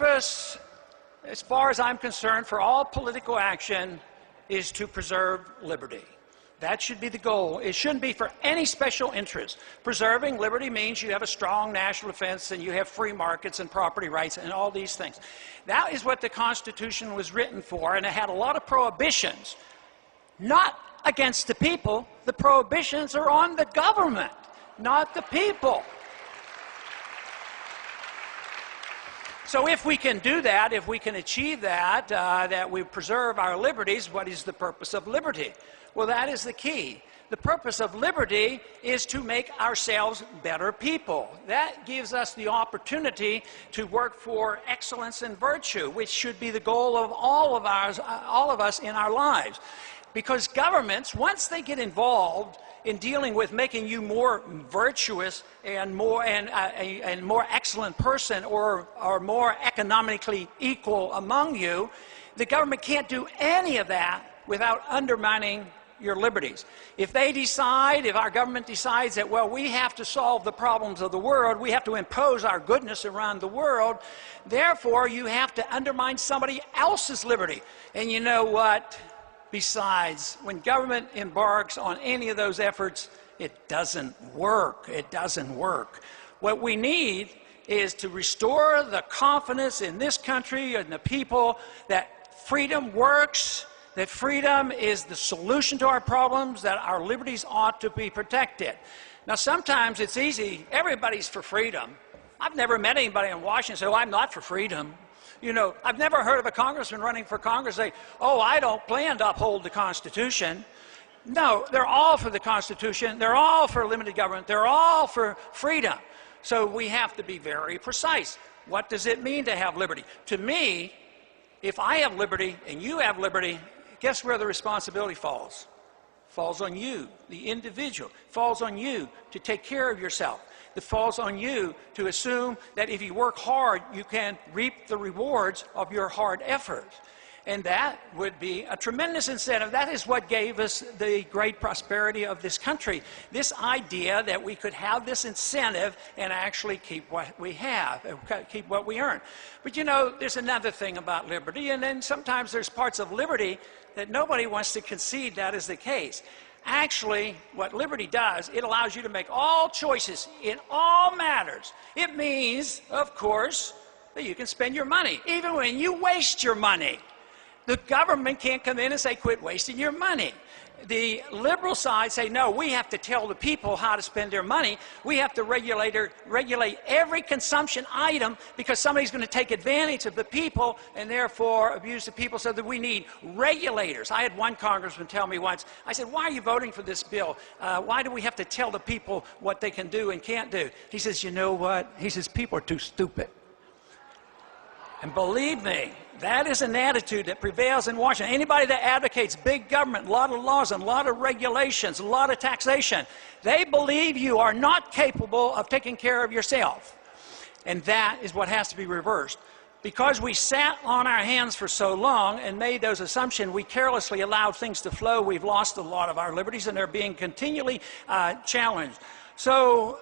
purpose, as far as I'm concerned, for all political action is to preserve liberty. That should be the goal. It shouldn't be for any special interest. Preserving liberty means you have a strong national defense and you have free markets and property rights and all these things. That is what the Constitution was written for, and it had a lot of prohibitions. Not against the people. The prohibitions are on the government, not the people. So if we can do that, if we can achieve that, that we preserve our liberties, what is the purpose of liberty? Well, that is the key. The purpose of liberty is to make ourselves better people. That gives us the opportunity to work for excellence and virtue, which should be the goal of all of us in our lives. Because governments, once they get involved in dealing with making you more virtuous and more excellent person, or more economically equal among you, the government can't do any of that without undermining your liberties. If they decide, if our government decides that, well, we have to solve the problems of the world, we have to impose our goodness around the world, therefore you have to undermine somebody else's liberty. And you know what? Besides, when government embarks on any of those efforts, it doesn't work. It doesn't work. What we need is to restore the confidence in this country and the people that freedom works, that freedom is the solution to our problems, that our liberties ought to be protected. Now, sometimes it's easy. Everybody's for freedom. I've never met anybody in Washington say, oh, I'm not for freedom. You know, I've never heard of a congressman running for Congress say, oh, I don't plan to uphold the Constitution. No, they're all for the Constitution. They're all for limited government. They're all for freedom. So we have to be very precise. What does it mean to have liberty? To me, if I have liberty and you have liberty, guess where the responsibility falls? Falls on you, the individual. Falls on you to take care of yourself. It falls on you to assume that if you work hard, you can reap the rewards of your hard effort. And that would be a tremendous incentive. That is what gave us the great prosperity of this country. This idea that we could have this incentive and actually keep what we have, keep what we earn. But you know, there's another thing about liberty, and then sometimes there's parts of liberty that nobody wants to concede that is the case. Actually, what liberty does, it allows you to make all choices in all matters. It means, of course, that you can spend your money, even when you waste your money. The government can't come in and say, quit wasting your money. The liberal side say, no, we have to tell the people how to spend their money. We have to regulate every consumption item because somebody's going to take advantage of the people and therefore abuse the people, so that we need regulators. I had one congressman tell me once, I said, why are you voting for this bill? Why do we have to tell the people what they can do and can't do? He says, you know what? He says, people are too stupid. And believe me, that is an attitude that prevails in Washington. Anybody that advocates big government, a lot of laws and a lot of regulations, a lot of taxation, they believe you are not capable of taking care of yourself. And that is what has to be reversed. Because we sat on our hands for so long and made those assumptions, we carelessly allowed things to flow. We've lost a lot of our liberties, and they're being continually challenged. So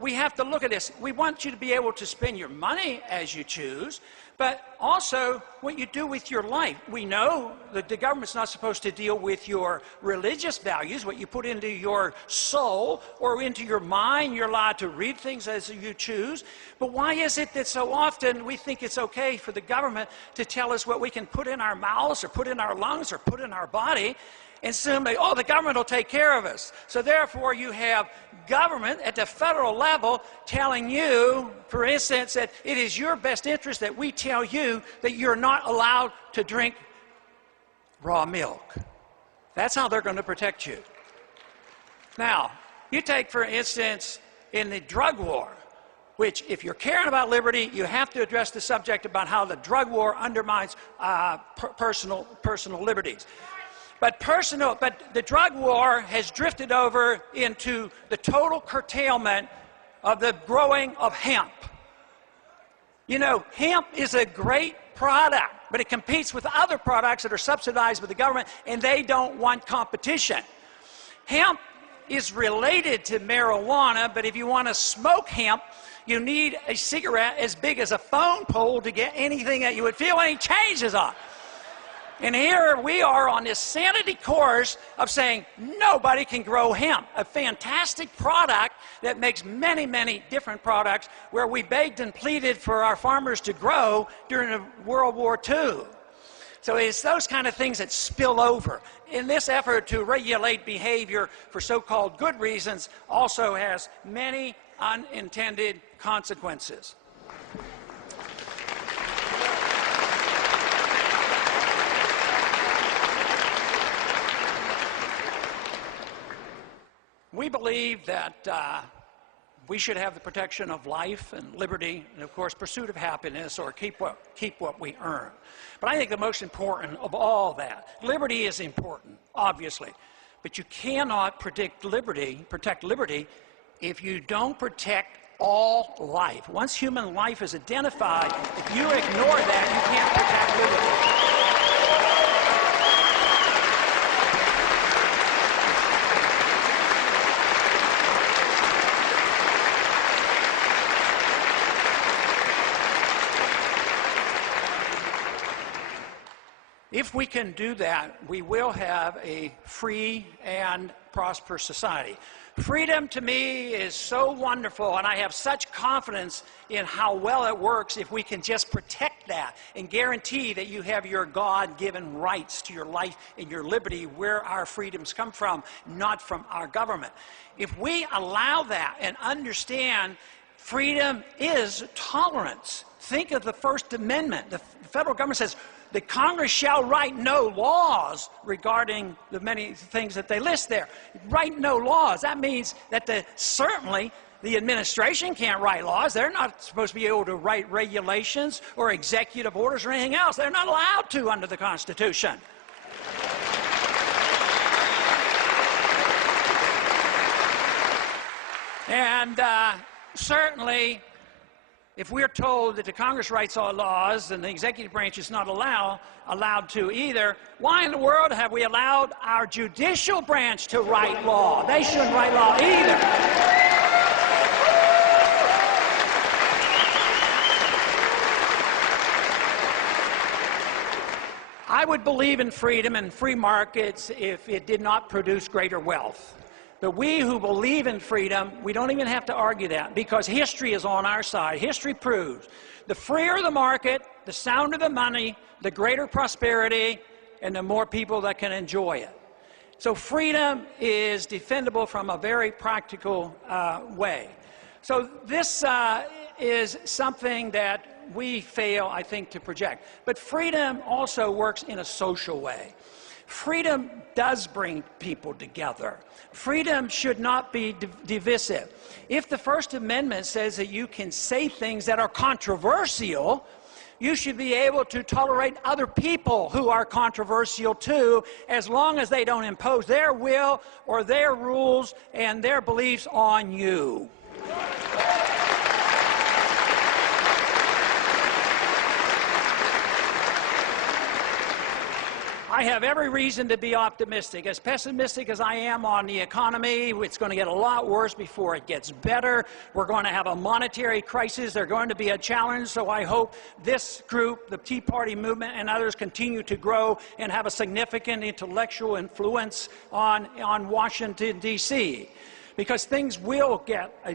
we have to look at this. We want you to be able to spend your money as you choose, but also what you do with your life. We know that the government's not supposed to deal with your religious values, what you put into your soul or into your mind. You're allowed to read things as you choose. But why is it that so often we think it's okay for the government to tell us what we can put in our mouths or put in our lungs or put in our body, and assume that, oh, the government will take care of us? So therefore you have government at the federal level telling you, for instance, that it is your best interest that we tell you that you're not allowed to drink raw milk. That's how they're going to protect you. Now, you take, for instance, in the drug war, which, if you're caring about liberty, you have to address the subject about how the drug war undermines personal liberties. But the drug war has drifted over into the total curtailment of the growing of hemp. You know, hemp is a great product, but it competes with other products that are subsidized by the government, and they don't want competition. Hemp is related to marijuana, but if you want to smoke hemp, you need a cigarette as big as a phone pole to get anything that you would feel any changes on. And here we are on this sanity course of saying nobody can grow hemp, a fantastic product that makes many, many different products, where we begged and pleaded for our farmers to grow during World War II. So it's those kind of things that spill over. In this effort to regulate behavior for so-called good reasons also has many unintended consequences. We believe that we should have the protection of life and liberty and, of course, pursuit of happiness, or keep what we earn. But I think the most important of all that, liberty is important, obviously, but you cannot protect liberty if you don't protect all life. Once human life is identified, if you ignore that, you can't protect liberty. If we can do that, we will have a free and prosperous society. Freedom to me is so wonderful, and I have such confidence in how well it works if we can just protect that and guarantee that you have your God-given rights to your life and your liberty, where our freedoms come from, not from our government. If we allow that and understand freedom is tolerance. Think of the First Amendment. The federal government says, the Congress shall write no laws regarding the many things that they list there. Write no laws. That means that certainly the administration can't write laws. They're not supposed to be able to write regulations or executive orders or anything else. They're not allowed to under the Constitution. And certainly, if we're told that the Congress writes all laws and the executive branch is not allowed to either, why in the world have we allowed our judicial branch to write law? They shouldn't write law either. I would believe in freedom and free markets if it did not produce greater wealth. But we who believe in freedom, we don't even have to argue that, because history is on our side. History proves the freer the market, the sounder the money, the greater prosperity, and the more people that can enjoy it. So freedom is defendable from a very practical way. So this is something that we fail, I think, to project. But freedom also works in a social way. Freedom does bring people together. Freedom should not be divisive. If the First Amendment says that you can say things that are controversial, you should be able to tolerate other people who are controversial too, as long as they don't impose their will or their rules and their beliefs on you. I have every reason to be optimistic. As pessimistic as I am on the economy, it's going to get a lot worse before it gets better. We're going to have a monetary crisis. There's going to be a challenge. So I hope this group, the Tea Party movement, and others continue to grow and have a significant intellectual influence on Washington, D.C., because things will get a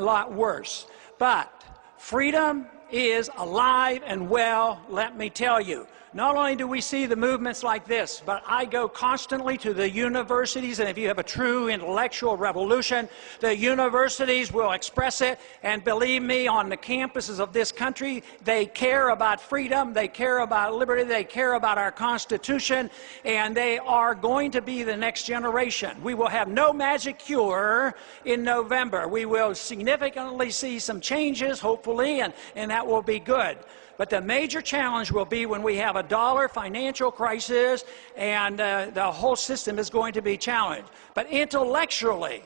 lot worse. But freedom is alive and well, let me tell you. Not only do we see the movements like this, but I go constantly to the universities, and if you have a true intellectual revolution, the universities will express it, and believe me, on the campuses of this country, they care about freedom, they care about liberty, they care about our Constitution, and they are going to be the next generation. We will have no magic cure in November. We will significantly see some changes, hopefully, and that will be good. But the major challenge will be when we have a dollar financial crisis, and the whole system is going to be challenged. But intellectually,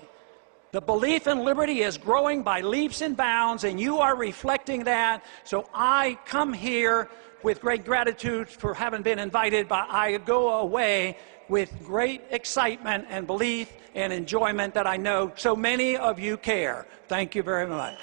the belief in liberty is growing by leaps and bounds, and you are reflecting that. So I come here with great gratitude for having been invited, but I go away with great excitement and belief and enjoyment that I know so many of you care. Thank you very much.